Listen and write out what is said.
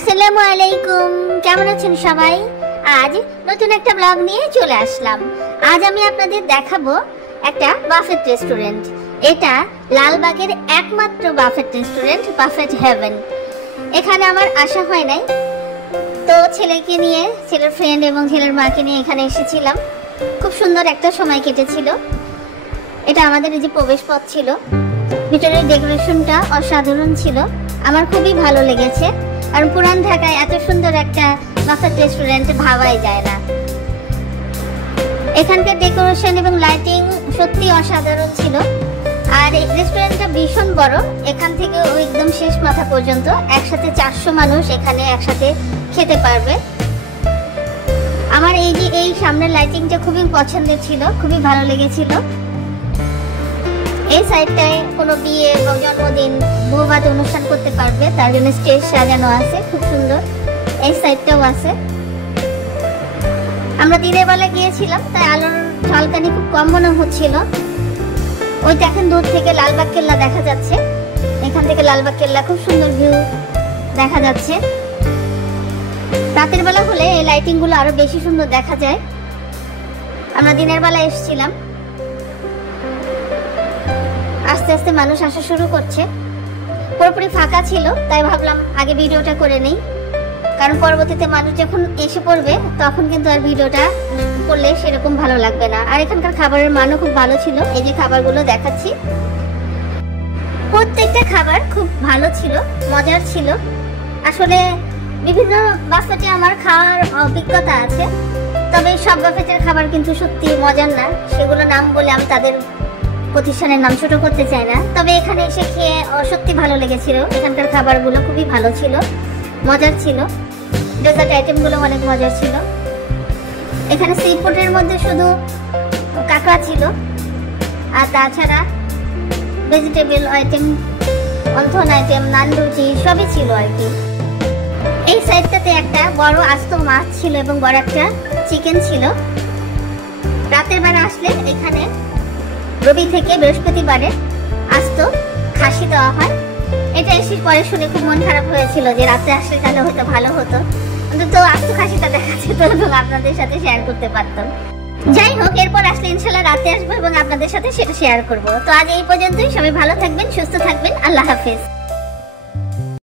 আসসালামু আলাইকুম, কেমন আছেন সবাই? আজ নতুন একটা ব্লগ নিয়ে চলে আসলাম। আজ আমি আপনাদের দেখাবো একটা বাফেট রেস্টুরেন্ট। এটা লালবাগের একমাত্র বাফেট রেস্টুরেন্ট, বাফেট হেভেন। এখানে আমার আসা হয় নাই, তো ছেলেকে নিয়ে, ছেলের ফ্রেন্ড এবং ছেলের মাকে নিয়ে এখানে এসেছিলাম। খুব সুন্দর একটা সময় কেটেছিল। এটা আমাদের এই যে প্রবেশ পথ ছিল, ভিতরের ডেকোরেশনটা অসাধারণ ছিল, আমার খুবই ভালো লেগেছে। আর পুরান ঢাকায় এত সুন্দর একটা বাফেট রেস্টুরেন্ট ভাবাই যায় না। এখানকার ডেকোরেশন এবং লাইটিং সত্যি অসাধারণ ছিল। আর এই রেস্টুরেন্টটা ভীষণ বড়, এখান থেকে একদম শেষ মাথা পর্যন্ত একসাথে 400 মানুষ এখানে একসাথে খেতে পারবে। আমার এই সামনের লাইটিংটা খুবই পছন্দের ছিল, খুবই ভালো লেগেছিল। এই সাইডটায় কোনো বিয়ে বা জন্মদিন, বৌভাত অনুষ্ঠান করতে পারবে, তার জন্য স্টেজ সাজানো আছে খুব সুন্দর। এই সাইডটাও আছে। আমরা দিনের বেলা গিয়েছিলাম, তাই আলোর ঝলকানি খুব কম মনে হচ্ছিল। ওই দেখেন দূর থেকে লালবাগ কেল্লা দেখা যাচ্ছে। এখান থেকে লালবাগ কেল্লা খুব সুন্দর ভিউ দেখা যাচ্ছে। রাতের বেলা হলে এই লাইটিং গুলো আরো বেশি সুন্দর দেখা যায়। আমরা দিনের বেলা এসেছিলাম। আস্তে আস্তে মানুষ আসা শুরু করছে। পুরোপুরি ফাঁকা ছিল, তাই ভাবলাম আগে ভিডিওটা করে নেই, কারণ পরবর্তীতে মানুষ যখন এসে পড়বে তখন কিন্তু আর ভিডিওটা করলে সেরকম ভালো লাগবে না। আর এখানকার খাবারের মানও খুব ভালো ছিল। এই যে খাবারগুলো দেখাচ্ছি, প্রত্যেকটা খাবার খুব ভালো ছিল, মজার ছিল। আসলে বিভিন্ন বাফেটে আমার খাওয়ার অভিজ্ঞতা আছে, তবে সব বাফেটের খাবার কিন্তু সত্যি মজার না। সেগুলো নাম বলে আমি তাদের প্রতিষ্ঠানের নাম ছোট করতে চাই না, তবে এখানে এসে খেয়ে সত্যি ভালো লেগেছিল। এখানকার খাবারগুলো খুবই ভালো ছিল, মজার ছিল। ডেজার্ট আইটেমগুলো অনেক মজার ছিল। এখানে সি ফুডের মধ্যে শুধু কাঁকড়া ছিল, আর তাছাড়া ভেজিটেবল আইটেম, অন্থন আইটেম, নান রুটি সবই ছিল আর কি। এই সাইডটাতে একটা বড় আস্ত মাছ ছিল এবং বড় একটা চিকেন ছিল। রাতের বেলা আসলে এখানে রবি থেকে বৃহস্পতিবারে আস্ত খাসি দেওয়া হয়। এটা এসে পরে শুনে খুব মন খারাপ হয়েছিল যে রাতে আসলে তাহলে হয়তো ভালো হতো, অন্তত আস্ত খাসিটা দেখা যেত এবং আপনাদের সাথে শেয়ার করতে পারতাম। যাই হোক, এরপর আসলে ইনশাল্লাহ রাতে আসবো এবং আপনাদের সাথে সেটা শেয়ার করবো। তো আজ এই পর্যন্তই। সবাই ভালো থাকবেন, সুস্থ থাকবেন। আল্লাহ হাফেজ।